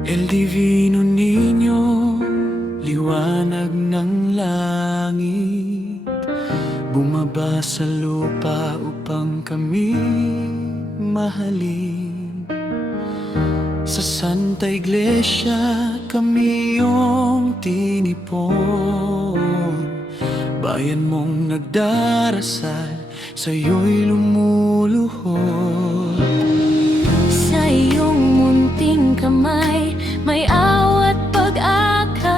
El Divino Niño, liwanag ng langit, bumaba sa lupa upang kami mahalin. Sa Santa Iglesia kami iyong tinipon, bayan mong nagdarasal, sa'yo'y lumuluhod. Sa iyong munting kamay, may awat pag-akay.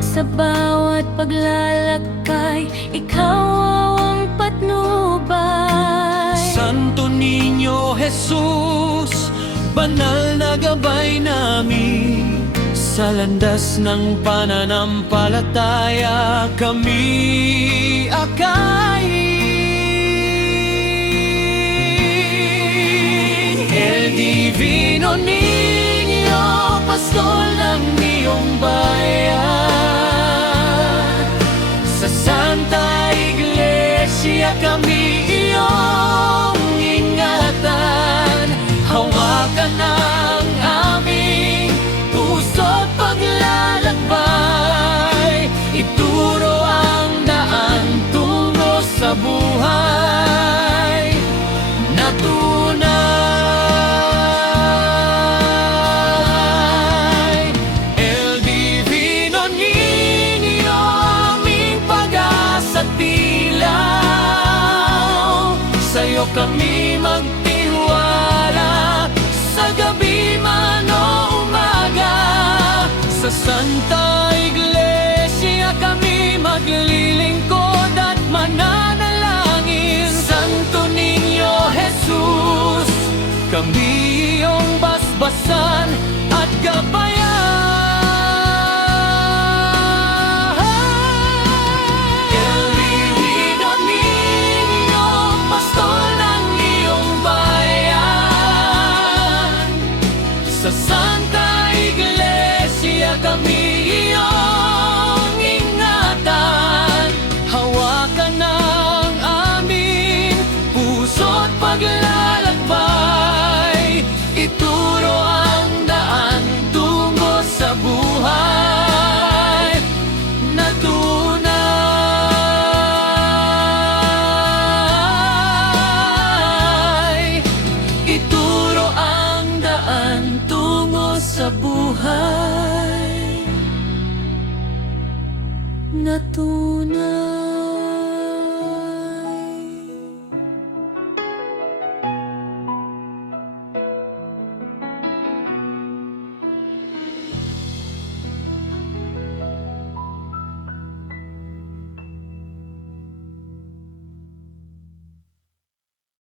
Sa bawat paglalakbay, ikaw ang patnubay. Santo Niño Jesus, banal na gabay namin, sa landas ng pananampalataya kami akayin. El Divino Niño, pastol ng iyong bayan, sa Santa Iglesia kami iyong ingatan. Hawakan ng aming puso't paglalakbay, ituro ang daan tungo sa buhay na tunay. El Divino Niño, aming pag-asa't dilaw, sa'yo kami magtiwala, sa gabi man o umaga. Sa Santa Iglesia kami maglilingkod at mananalangin. Santo Niño Jesus, kami iyong basbasan at gabayan. El Divino Niño, pastol ng iyong bayan, sa Santa Iglesia kami iyong ingatan. Hawakan ng aming puso't paglalakbay, ituro ang daan tungo sa buhay na tunay. Ituro ang daan tungo sa buhay na tunay.